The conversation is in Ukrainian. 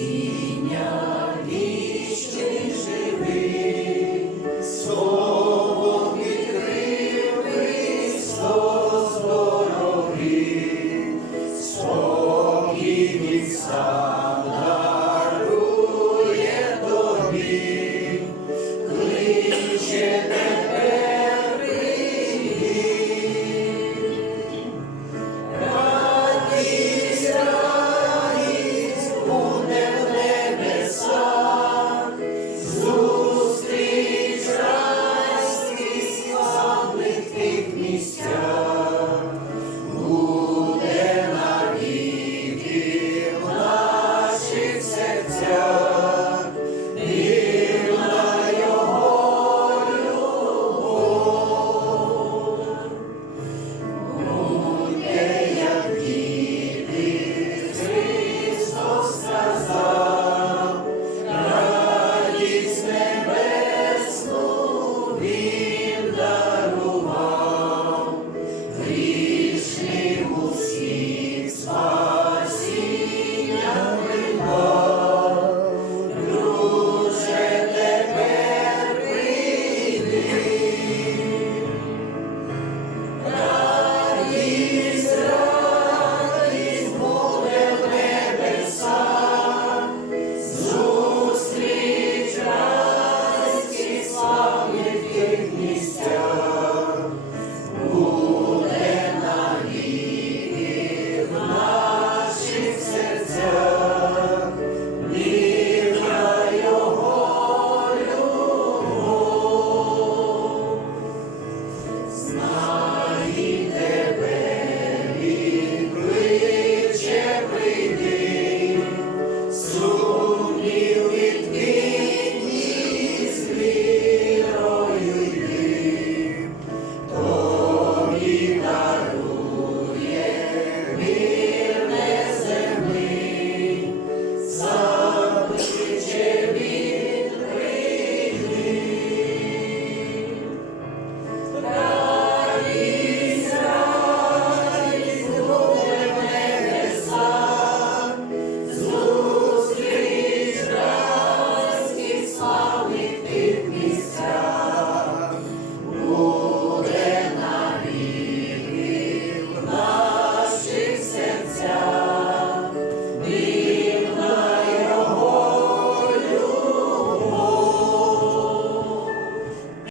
Воскресіння